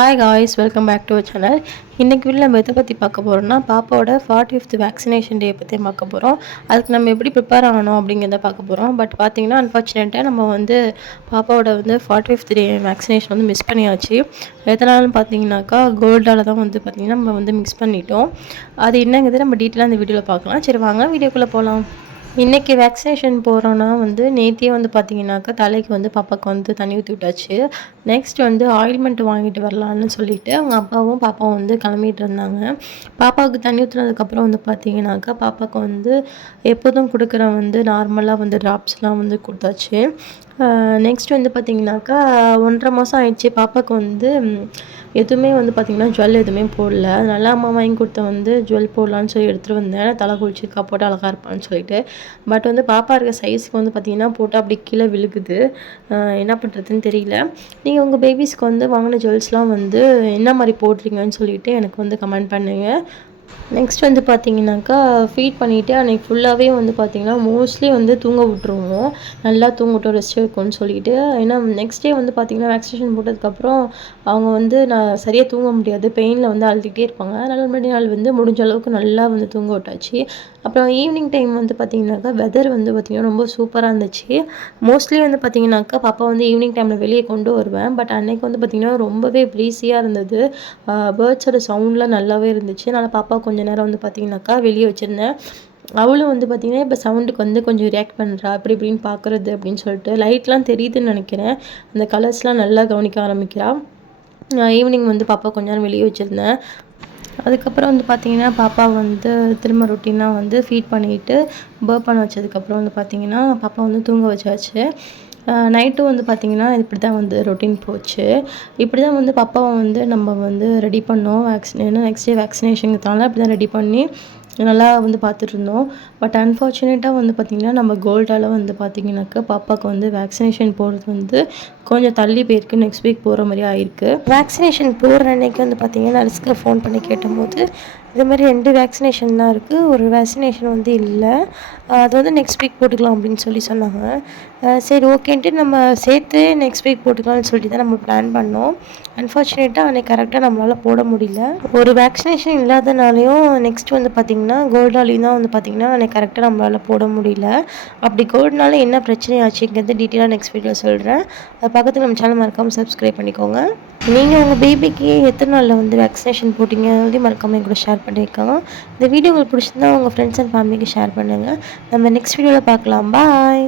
Hi guys, welcome back to our channel. இன்றைக்கி வீட்டில் நம்ம எதை பற்றி பார்க்க போகிறோம்னா, பாப்பாவோட 40th வேக்சினேஷன் டே பற்றி பார்க்க போகிறோம். அதுக்கு நம்ம எப்படி ப்ரிப்பேர் ஆகணும் அப்படிங்கிறத பார்க்க போகிறோம். பட் பார்த்திங்கன்னா அன்ஃபார்ச்சுனேட்டாக நம்ம பாப்பாவோட 40th டே வேக்சினேஷன் மிஸ் பண்ணியாச்சு. எதனாலும் பார்த்தீங்கன்னாக்கா கோல்டால் தான் பார்த்திங்கன்னா நம்ம மிக்ஸ் பண்ணிட்டோம். அது என்னங்கிறது நம்ம டீட்டெயிலாக அந்த வீடியோவில் பார்க்கலாம். சரி வாங்க வீடியோக்குள்ளே போகலாம். இன்றைக்கி வேக்சினேஷன் போகிறோன்னா நேத்தியே பார்த்திங்கனாக்கா தலைக்கு பாப்பாவுக்கு தண்ணி ஊற்றி விட்டாச்சு. நெக்ஸ்ட் ஆயில்மெண்ட் வாங்கிட்டு வரலான்னு சொல்லிவிட்டு அவங்க அப்பாவும் பாப்பாவும் கிளம்பிட்டு இருந்தாங்க. பாப்பாவுக்கு தண்ணி ஊற்றுனதுக்கப்புறம் பார்த்திங்கனாக்கா பாப்பாவுக்கு எப்போதும் கொடுக்குற நார்மலாக ட்ராப்ஸ்லாம் கொடுத்தாச்சு. நெக்ஸ்ட் பார்த்திங்கனாக்கா 1.5 மாதம் ஆயிடுச்சு. பாப்பாவுக்கு எதுவுமே பார்த்திங்கன்னா ஜுவல் எதுவுமே போடல. அதனால அம்மா வாங்கி கொடுத்த ஜுவல் போடலான்னு சொல்லி எடுத்துகிட்டு வந்தேன். தலை குளிச்சிருக்கா போட்டு அழகாக இருப்பான்னு சொல்லிட்டு. பட் பாப்பா இருக்க சைஸுக்கு பார்த்திங்கன்னா போட்டால் அப்படி கீழே விழுகுது. என்ன பண்ணுறதுன்னு தெரியல. நீங்கள் உங்கள் பேபிஸ்க்கு வாங்கின ஜுவல்ஸ்லாம் என்ன மாதிரி போடுறீங்கன்னு சொல்லிவிட்டு எனக்கு கமெண்ட் பண்ணுங்கள். நெக்ஸ்ட் பார்த்திங்கனாக்கா ஃபீட் பண்ணிவிட்டு அன்றைக்கி ஃபுல்லாகவே பார்த்திங்கன்னா மோஸ்ட்லி தூங்க விட்ருவோம். நல்லா தூங்கட்டும், ரெஸ்ட் எடுக்கும்னு சொல்லிட்டு. ஏன்னா நெக்ஸ்ட் டே பார்த்திங்கன்னா வேக்சினேஷன் போட்டதுக்கப்புறம் அவங்க நான் சரியாக தூங்க முடியாது, பெயினில் அழுதுகிட்டே இருப்பாங்க. அதனால் முன்னாடி நாள் முடிஞ்ச அளவுக்கு நல்லா தூங்க விட்டாச்சு. அப்புறம் ஈவினிங் டைம் பார்த்திங்கனாக்கா வெதர் பார்த்திங்கன்னா ரொம்ப சூப்பராக இருந்துச்சு. மோஸ்ட்லி பார்த்திங்கனாக்கா பாப்பா ஈவினிங் டைமில் வெளியே கொண்டு வருவேன். பட் அன்றைக்கி பார்த்திங்கன்னா ரொம்பவே ப்ரீஸியாக இருந்தது. பேர்ட்ஸோட சவுண்ட்லாம் நல்லாவே இருந்துச்சு. அதனால் பாப்பா கொஞ்சம் நேரம் பார்த்திங்கனாக்கா வெளியே வச்சுருந்தேன். அவளும் பார்த்திங்கன்னா இப்போ சவுண்டுக்கு கொஞ்சம் ரியாக்ட் பண்ணுறா, அப்படி இப்படின்னு பார்க்குறது அப்படின்னு சொல்லிட்டு. லைட்லாம் தெரியுதுன்னு நினைக்கிறேன். அந்த கலர்ஸ்லாம் நல்லா கவனிக்க ஆரம்பிக்கிறா. ஈவினிங் பாப்பா கொஞ்ச நேரம் வெளியே வச்சுருந்தேன். அதுக்கப்புறம் பார்த்திங்கன்னா பாப்பா திரும்ப ரொட்டீனாக ஃபீட் பண்ணிவிட்டு பர்ப் பண்ண வச்சதுக்கப்புறம் பார்த்திங்கன்னா பாப்பா தூங்க வச்சாச்சு. நைட்டும் பார்த்திங்கன்னா இப்படி தான் ரொட்டீன் போச்சு. இப்படி தான் பாப்பாவை நம்ம ரெடி பண்ணோம். ஏன்னா நெக்ஸ்ட் டே வேக்சினேஷனுக்கு அப்படி தான் ரெடி பண்ணி நல்லா பார்த்துட்ருந்தோம். பட் அன்ஃபார்ச்சுனேட்டாக பார்த்திங்கன்னா நம்ம கோல்டால் பார்த்திங்கனாக்கா பாப்பாவுக்கு வேக்சினேஷன் போகிறது கொஞ்சம் தள்ளி போயிருக்கு. நெக்ஸ்ட் வீக் போகிற மாதிரி ஆயிருக்கு. வேக்சினேஷன் போகிற அன்றைக்கி பார்த்திங்கன்னா நர்ஸ்க்கு ஃபோன் பண்ணி கேட்டபோது இது மாதிரி 2 வேக்சினேஷன் தான் இருக்குது, ஒரு வேக்சினேஷன் இல்லை, அது நெக்ஸ்ட் வீக் போட்டுக்கலாம் அப்படின்னு சொன்னாங்க. சரி ஓகேன்ட்டு நம்ம சேர்த்து நெக்ஸ்ட் வீக் போட்டுக்கலாம்னு சொல்லிட்டு தான் நம்ம பிளான் பண்ணோம். அன்ஃபார்ச்சுனேட்டாக அன்றைக்கி கரெக்டாக நம்மளால் போட முடியல. ஒரு வேக்சினேஷன் இல்லாதனாலையும் நெக்ஸ்ட் பார்த்திங்கன்னா கோல்டாலையும் தான் பார்த்திங்கன்னா அன்றைக்கி கரெக்டாக நம்மளால் போட முடியல. அப்படி கோல்டுனால என்ன பிரச்சனை ஆச்சுங்கிறது டீட்டெயிலாக நெக்ஸ்ட் வீடியோ சொல்கிறேன். அது பக்கத்தில் நம்ம சேனல் மறக்காமல் சப்ஸ்கிரைப் பண்ணிக்கோங்க. நீங்கள் உங்கள் பேபிக்கு எத்தனை நாளில் வேக்சினேஷன் போட்டிங்க மறக்காமல் என் கூட ஷேர் பண்ணியிருக்காங்க. இந்த வீடியோ உங்களுக்கு பிடிச்சிருந்தா உங்கள் ஃப்ரெண்ட்ஸ் அண்ட் ஃபேமிலிக்கு ஷேர் பண்ணுங்கள். நம்ம நெக்ஸ்ட் வீடியோவில் பார்க்கலாம். பாய்.